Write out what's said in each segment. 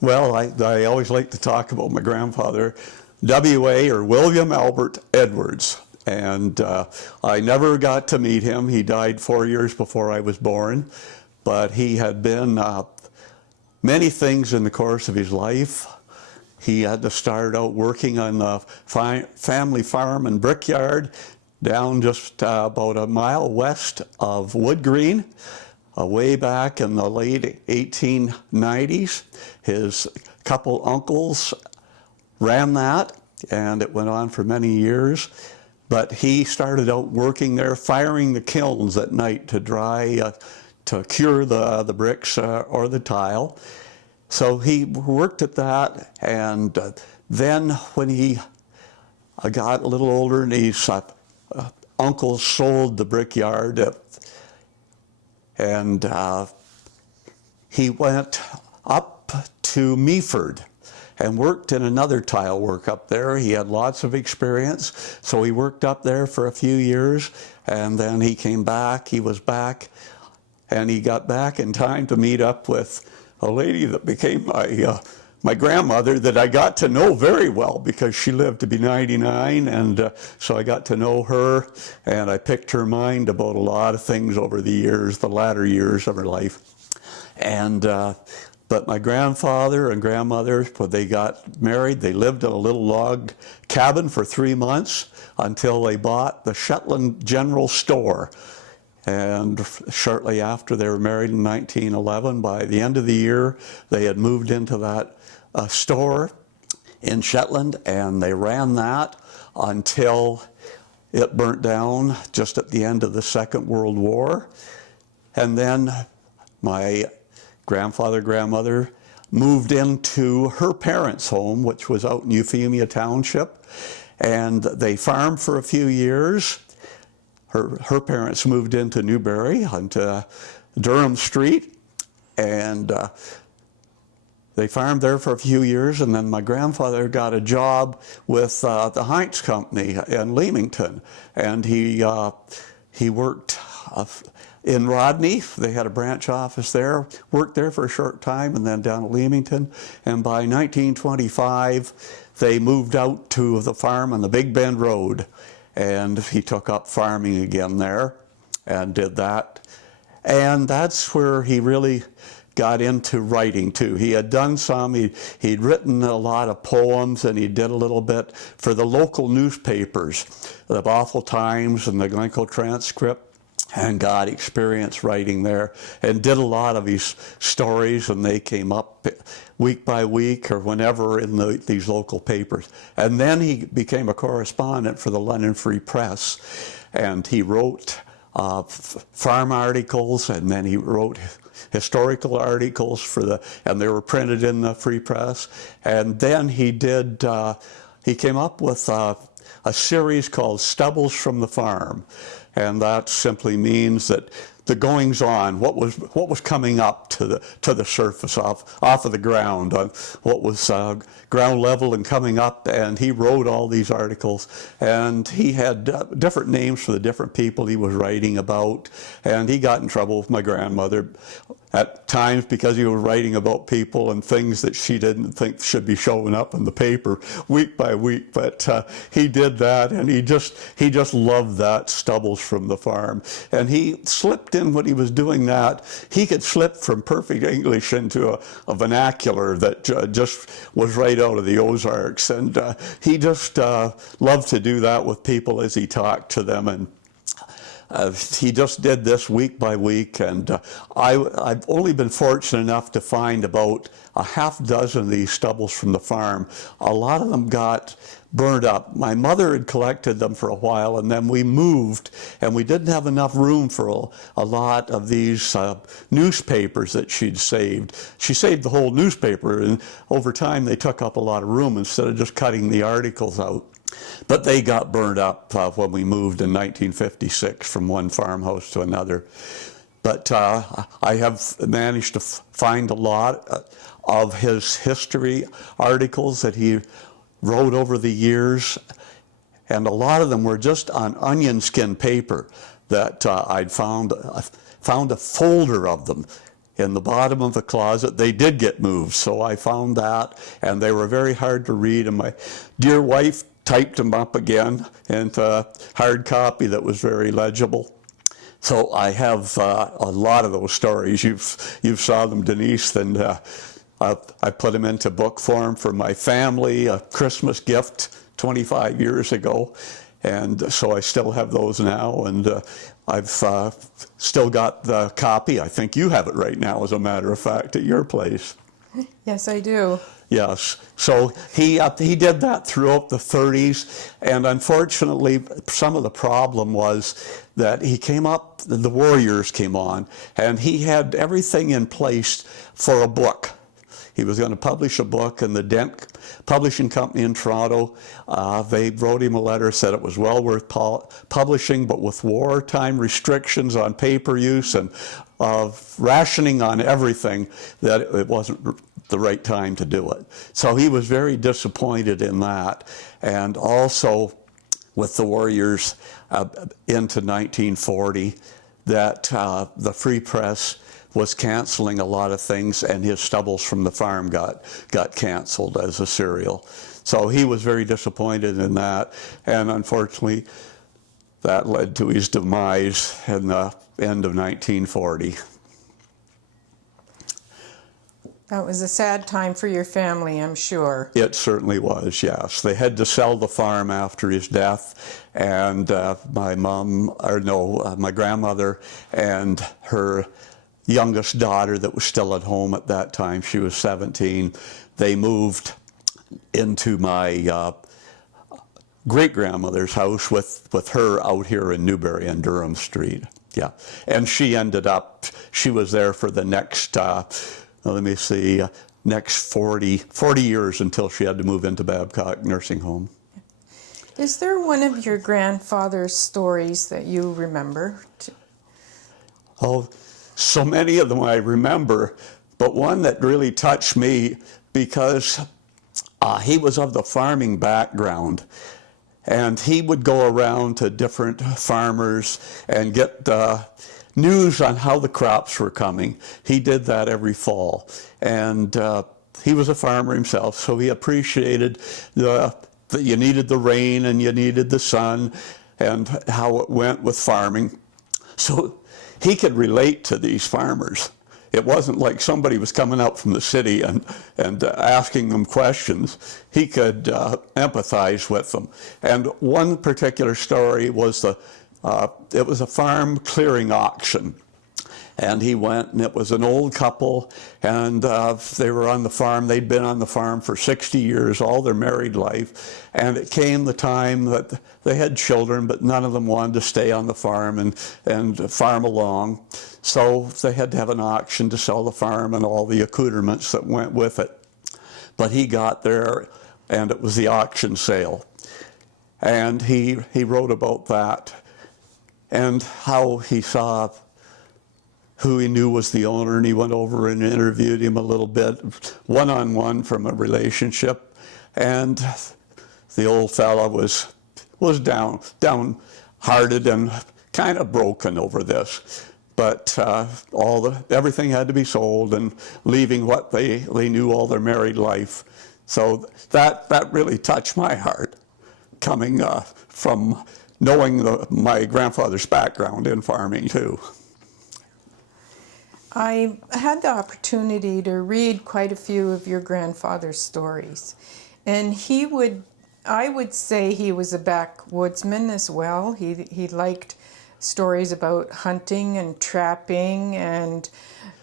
Well, I always like to talk about my grandfather, W.A. or William Albert Edwards. And I never got to meet him. He died 4 years before I was born. But he had been many things in the course of his life. He had to start out working on the family farm and brickyard down just about a mile west of Wood Green. Way back in the late 1890s, his couple uncles ran that, and it went on for many years. But he started out working there, firing the kilns at night to dry, to cure the bricks or the tile. So he worked at that, and then when he got a little older, and his uncles sold the brickyard, and he went up to Meaford and worked in another tile work up there. He had lots of experience, so he worked up there for a few years, and then he came back. He was back, and he got back in time to meet up with a lady that became my grandmother, that I got to know very well because she lived to be 99, and so I got to know her, and I picked her mind about a lot of things over the years, the latter years of her life. And but my grandfather and grandmother, when they got married, they lived in a little log cabin for 3 months until they bought the Shetland General Store. And shortly after they were married in 1911, by the end of the year, they had moved into that store in Shetland, and they ran that until it burnt down just at the end of the Second World War. And then my grandmother moved into her parents' home, which was out in Euphemia Township, and they farmed for a few years. Her parents moved into Newbury, onto Durham Street, and they farmed there for a few years, and then my grandfather got a job with the Heinz Company in Leamington, and he worked in Rodney. They had a branch office there, worked there for a short time, and then down at Leamington. And by 1925, they moved out to the farm on the Big Bend Road, and he took up farming again there and did that. And that's where he really got into writing too. He had done some, he'd written a lot of poems, and he did a little bit for the local newspapers, the Bothell Times and the Glencoe Transcript, and got experience writing there, and did a lot of his stories, and they came up week by week or whenever in these local papers. And then he became a correspondent for the London Free Press, and he wrote farm articles, and then he wrote historical articles and they were printed in the Free Press. And then he came up with a series called Stubbles from the Farm, and that simply means that the goings on, what was coming up to the surface off of the ground, what was ground level and coming up, and he wrote all these articles, and he had different names for the different people he was writing about, and he got in trouble with my grandmother at times because he was writing about people and things that she didn't think should be showing up in the paper week by week. But he did that, and he just loved that, Stubbles from the Farm. And he slipped in when he was doing that. He could slip from perfect English into a vernacular that just was right out of the Ozarks. And he just loved to do that with people as he talked to them. And he just did this week by week, and I've only been fortunate enough to find about a half dozen of these stubbles from the farm. A lot of them got burned up. My mother had collected them for a while, and then we moved, and we didn't have enough room for a lot of these newspapers that she'd saved. She saved the whole newspaper, and over time they took up a lot of room instead of just cutting the articles out. But they got burned up when we moved in 1956 from one farmhouse to another. But I have managed to find a lot of his history articles that he wrote over the years, and a lot of them were just on onion skin paper that I'd found a folder of them. in the bottom of the closet. They did get moved, so I found that, and they were very hard to read, and my dear wife typed them up again into a hard copy that was very legible. So I have a lot of those stories. You've saw them, Denise, and I put them into book form for my family, a Christmas gift 25 years ago, and so I still have those now, and I've still got the copy. I think you have it right now, as a matter of fact, at your place. Yes, I do. Yes. So he did that throughout the 30s, and unfortunately, some of the problem was that he came up, the Warriors came on, and he had everything in place for a book. He was going to publish a book, and the Dent Publishing Company in Toronto, they wrote him a letter, said it was well worth publishing, but with wartime restrictions on paper use and rationing on everything, that it wasn't the right time to do it. So he was very disappointed in that. And also with the Warriors into 1940, that the Free Press was canceling a lot of things, and his Stubbles from the Farm got canceled as a serial. So he was very disappointed in that, and unfortunately that led to his demise in the end of 1940. That was a sad time for your family, I'm sure. It certainly was, yes. They had to sell the farm after his death, and my grandmother and her youngest daughter that was still at home at that time, she was 17, they moved into my great-grandmother's house with her out here in Newbury and Durham Street. Yeah, and she was there for the next, next 40 years until she had to move into Babcock Nursing Home. Is there one of your grandfather's stories that you remember? Oh, so many of them I remember, but one that really touched me because he was of the farming background, and he would go around to different farmers and get news on how the crops were coming. He did that every fall, and he was a farmer himself, so he appreciated that you needed the rain and you needed the sun and how it went with farming. So he could relate to these farmers. It wasn't like somebody was coming out from the city and asking them questions. He could empathize with them. And one particular story was it was a farm clearing auction. And he went, and it was an old couple, and they were on the farm. They'd been on the farm for 60 years, all their married life. And it came the time that they had children, but none of them wanted to stay on the farm and farm along. So they had to have an auction to sell the farm and all the accoutrements that went with it. But he got there, and it was the auction sale. And he wrote about that and how he saw who he knew was the owner, and he went over and interviewed him a little bit, one-on-one from a relationship. And the old fella was downhearted and kind of broken over this. But everything had to be sold, and leaving what they knew all their married life. So that really touched my heart, coming from knowing my grandfather's background in farming too. I had the opportunity to read quite a few of your grandfather's stories, and I would say he was a backwoodsman as well. He liked stories about hunting and trapping and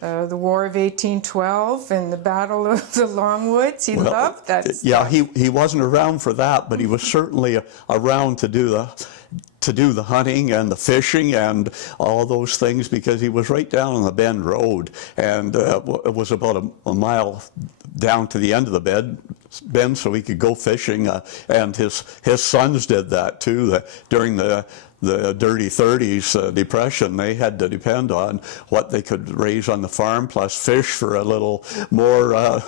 the War of 1812 and the Battle of the Longwoods. He loved that stuff. Yeah, he wasn't around for that, but he was certainly around to do the hunting and the fishing and all those things, because he was right down on the Bend Road, and it was about a mile down to the end of the bend, so he could go fishing. And his sons did that too. During the dirty 30s depression, they had to depend on what they could raise on the farm, plus fish for a little more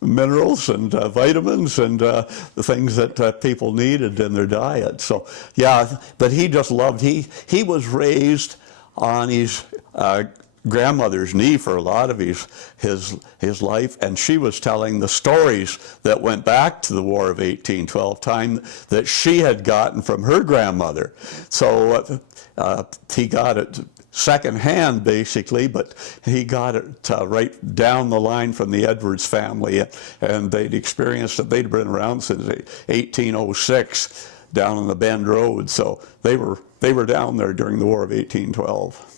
minerals and vitamins and the things that people needed in their diet. So yeah, but he just loved, he was raised on his grandmother's knee for a lot of his life, and she was telling the stories that went back to the War of 1812, time that she had gotten from her grandmother. So he got it secondhand, basically, but he got it right down the line from the Edwards family, and they'd experienced it. They'd been around since 1806 down on the Bend Road, so they were down there during the War of 1812.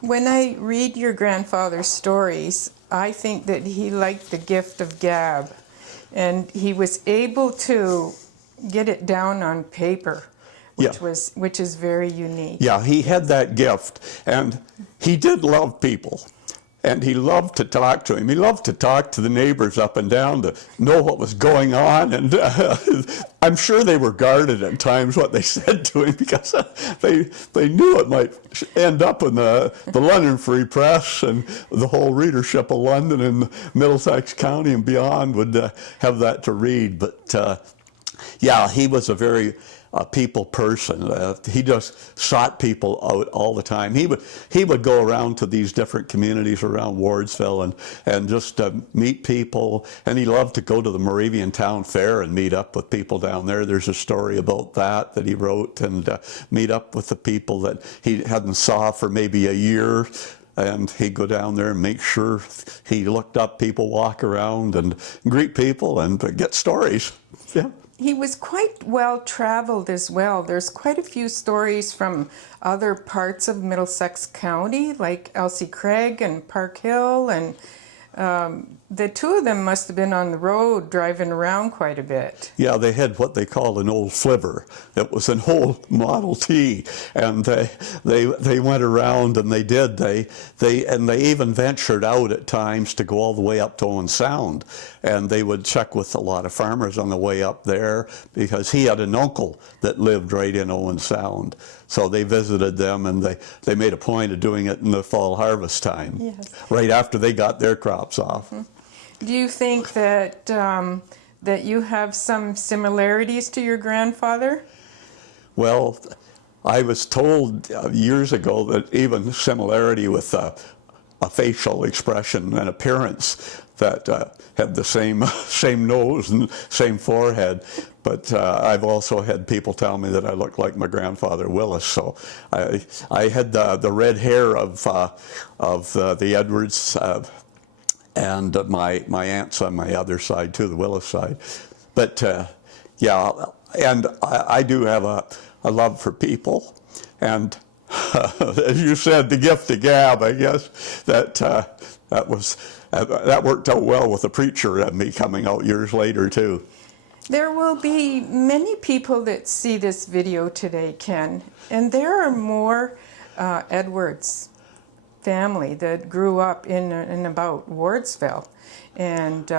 When I read your grandfather's stories, I think that he liked the gift of gab, and he was able to get it down on paper, which is very unique. Yeah, he had that gift, and he did love people, and he loved to talk to him. He loved to talk to the neighbors up and down to know what was going on, and I'm sure they were guarded at times what they said to him, because they knew it might end up in the London Free Press, and the whole readership of London and Middlesex County and beyond would have that to read. But yeah, he was a very people person. He just sought people out all the time. He would go around to these different communities around Wardsville and just meet people. And he loved to go to the Moravian Town Fair and meet up with people down there. There's a story about that he wrote, and meet up with the people that he hadn't saw for maybe a year. And he'd go down there and make sure he looked up people, walk around and greet people and get stories. Yeah. He was quite well traveled as well. There's quite a few stories from other parts of Middlesex County, like Elsie Craig and Park Hill, and the two of them must have been on the road driving around quite a bit. Yeah, they had what they call an old flivver. It was an old Model T, and they went around, and they even ventured out at times to go all the way up to Owen Sound, and they would check with a lot of farmers on the way up there, because he had an uncle that lived right in Owen Sound. So they visited them, and they made a point of doing it in the fall harvest time, yes, right after they got their crops off. Mm-hmm. Do you think that that you have some similarities to your grandfather? Well, I was told years ago that even similarity with a facial expression and appearance, that had the same nose and same forehead. But I've also had people tell me that I look like my grandfather Willis. So I had the red hair of the Edwards, and my aunts on my other side too, the Willis side. But yeah, and I do have a love for people, and as you said, the gift of gab, I guess, that worked out well with the preacher and me coming out years later too. There will be many people that see this video today, Ken, and there are more Edwards family that grew up in and about Wardsville, and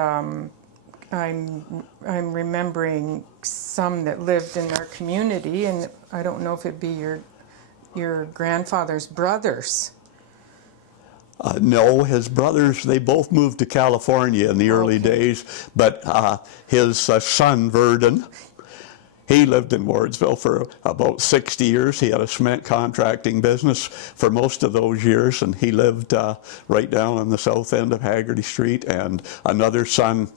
I'm remembering some that lived in our community, and I don't know if it'd be your grandfather's brothers. No, his brothers, they both moved to California in the early days, but his son, Verdon, he lived in Wardsville for about 60 years. He had a cement contracting business for most of those years, and he lived right down on the south end of Haggerty Street. And another son,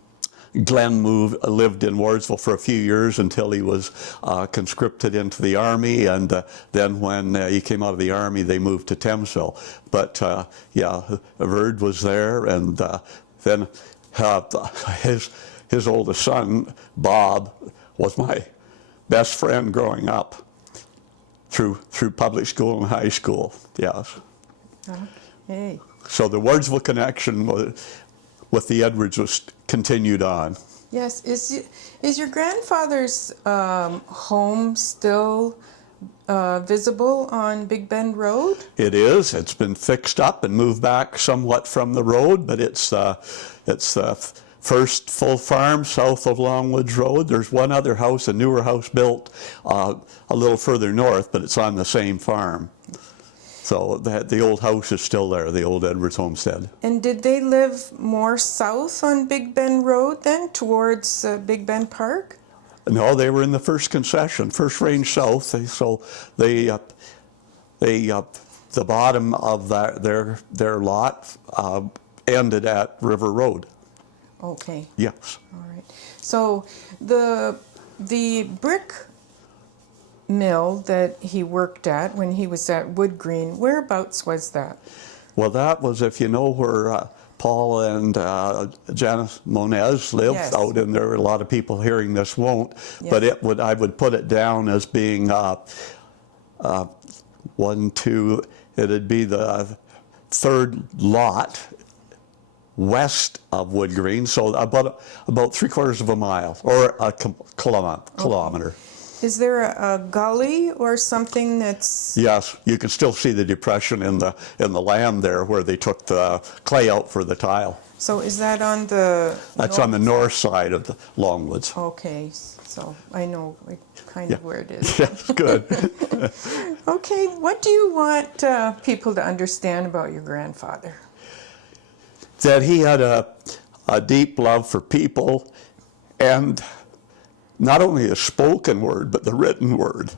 Glenn, lived in Wardsville for a few years until he was conscripted into the Army, and then when he came out of the Army, they moved to Thamesville. But yeah, Verd was there, and then his oldest son, Bob, was my best friend growing up through public school and high school. Yes. Okay. So the Wardsville connection with the Edwards was continued on. Yes. Is your grandfather's home still visible on Big Bend Road? It is. It's been fixed up and moved back somewhat from the road, but it's the first full farm south of Longwoods Road. There's one other house, a newer house built a little further north, but it's on the same farm. So the old house is still there, the old Edwards homestead. And did they live more south on Big Bend Road then, towards Big Bend Park? No, they were in the first concession, first range south. So they the bottom of their lot ended at River Road. Okay. Yes. All right. So the brick mill that he worked at when he was at Wood Green, whereabouts was that? Well, that was, if you know where Paul and Janice Moniz lived, Yes. out in there. A lot of people hearing this won't, Yes. but I would put it down as being it'd be the third lot west of Wood Green, so about 3/4 of a mile or a kilometer. Is there a gully or something that's... Yes, you can still see the depression in the land there where they took the clay out for the tile. So is that on the... That's on the north side of the Longwoods. Okay, so I know kind of where it is. Yes, good. Okay, what do you want people to understand about your grandfather? That he had a deep love for people, and not only the spoken word, but the written word.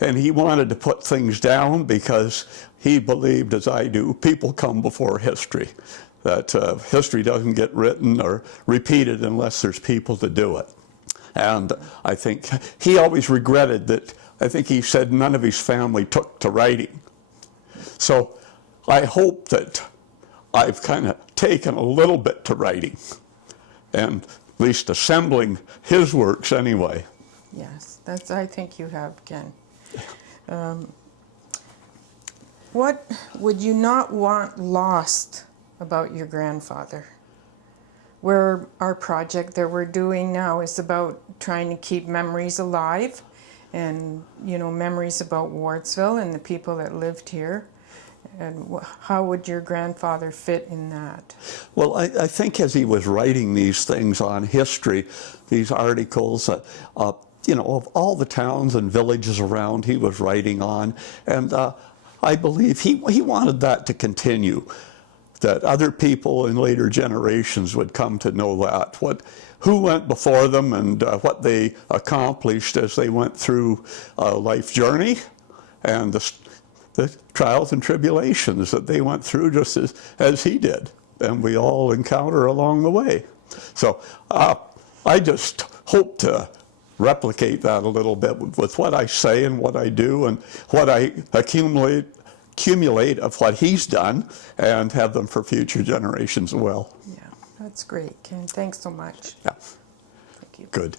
And he wanted to put things down because he believed, as I do, people come before history. That history doesn't get written or repeated unless there's people to do it. And I think he always regretted that, I think he said none of his family took to writing. So I hope that I've kind of taken a little bit to writing, and at least assembling his works anyway. Yes, I think you have, Ken. What would you not want lost about your grandfather? Where our project that we're doing now is about trying to keep memories alive, and memories about Wardsville and the people that lived here. And how would your grandfather fit in that? Well, I think as he was writing these things on history, these articles, of all the towns and villages around he was writing on, and I believe he wanted that to continue, that other people in later generations would come to know that, who went before them and what they accomplished as they went through a life journey, and the trials and tribulations that they went through just as he did, and we all encounter along the way. So I just hope to replicate that a little bit with what I say and what I do and what I accumulate of what he's done, and have them for future generations as well. Yeah, that's great, Ken. Thanks so much. Yeah. Thank you. Good.